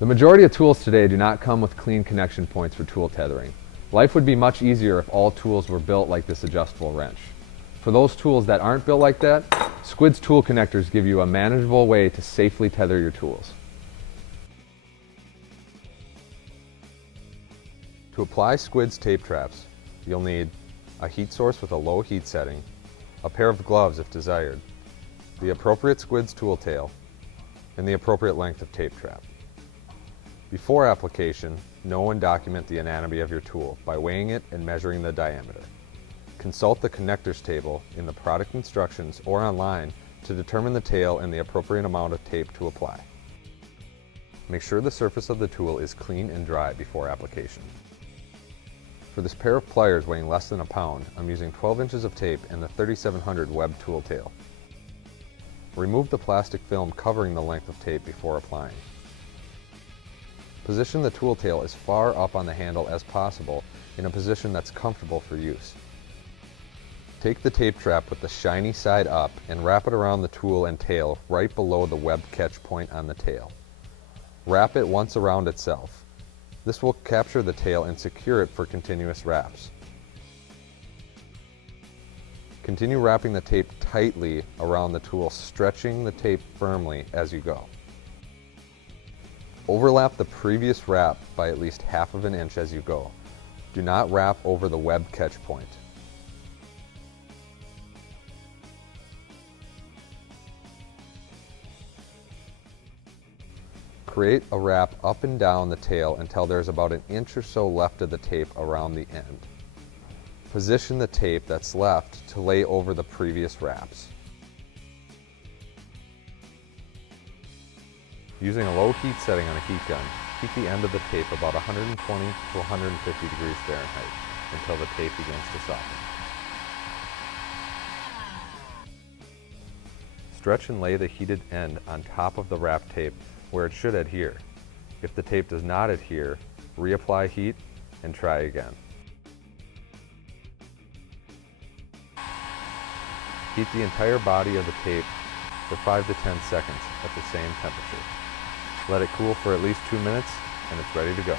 The majority of tools today do not come with clean connection points for tool tethering. Life would be much easier if all tools were built like this adjustable wrench. For those tools that aren't built like that, Squids tool connectors give you a manageable way to safely tether your tools. To apply Squids tape traps, you'll need a heat source with a low heat setting, a pair of gloves if desired, the appropriate Squids tool tail, and the appropriate length of tape trap. Before application, know and document the anatomy of your tool by weighing it and measuring the diameter. Consult the connectors table in the product instructions or online to determine the tail and the appropriate amount of tape to apply. Make sure the surface of the tool is clean and dry before application. For this pair of pliers weighing less than a pound, I'm using 12 inches of tape and the 3700 web tool tail. Remove the plastic film covering the length of tape before applying. Position the tool tail as far up on the handle as possible in a position that's comfortable for use. Take the tape trap with the shiny side up and wrap it around the tool and tail right below the web catch point on the tail. Wrap it once around itself. This will capture the tail and secure it for continuous wraps. Continue wrapping the tape tightly around the tool, stretching the tape firmly as you go. Overlap the previous wrap by at least half of an inch as you go. Do not wrap over the web catch point. Create a wrap up and down the tail until there's about an inch or so left of the tape around the end. Position the tape that's left to lay over the previous wraps. Using a low heat setting on a heat gun, heat the end of the tape about 120 to 150 degrees Fahrenheit until the tape begins to soften. Stretch and lay the heated end on top of the wrap tape where it should adhere. If the tape does not adhere, reapply heat and try again. Heat the entire body of the tape for 5 to 10 seconds at the same temperature. Let it cool for at least 2 minutes and it's ready to go.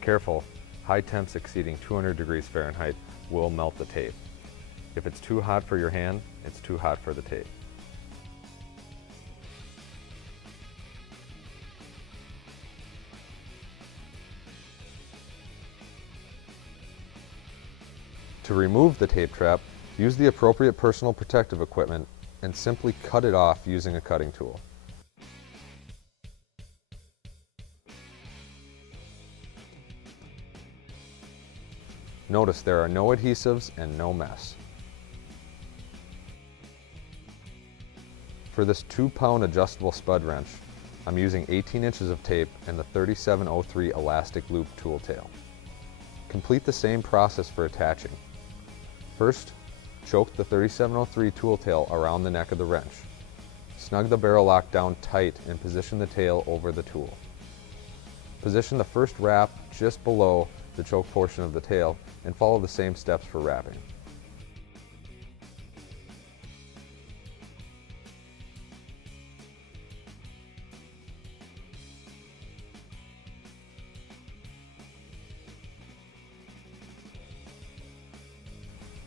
Careful, high temps exceeding 200 degrees Fahrenheit will melt the tape. If it's too hot for your hand, it's too hot for the tape. To remove the tape trap, use the appropriate personal protective equipment and simply cut it off using a cutting tool. Notice there are no adhesives and no mess. For this 2-pound adjustable spud wrench, I'm using 18 inches of tape and the 3703 elastic loop tool tail. Complete the same process for attaching. First, choke the 3703 tool tail around the neck of the wrench. Snug the barrel lock down tight and position the tail over the tool. Position the first wrap just below the choke portion of the tail and follow the same steps for wrapping.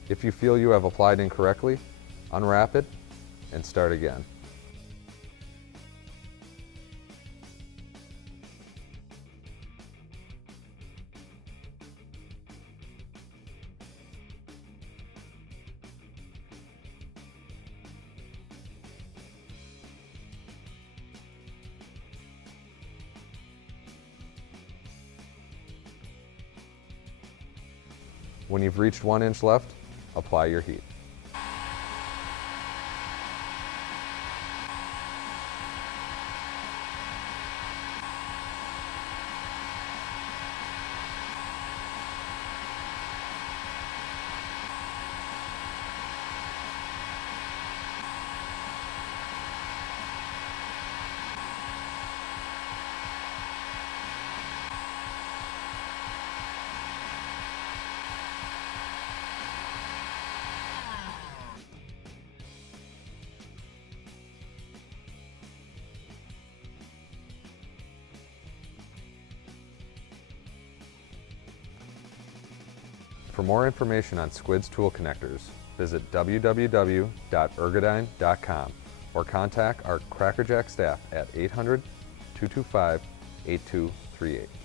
If you feel you have applied incorrectly, unwrap it and start again. When you've reached 1 inch left, apply your heat. For more information on Squids tool connectors, visit www.ergodyne.com or contact our Crackerjack staff at 800-225-8238.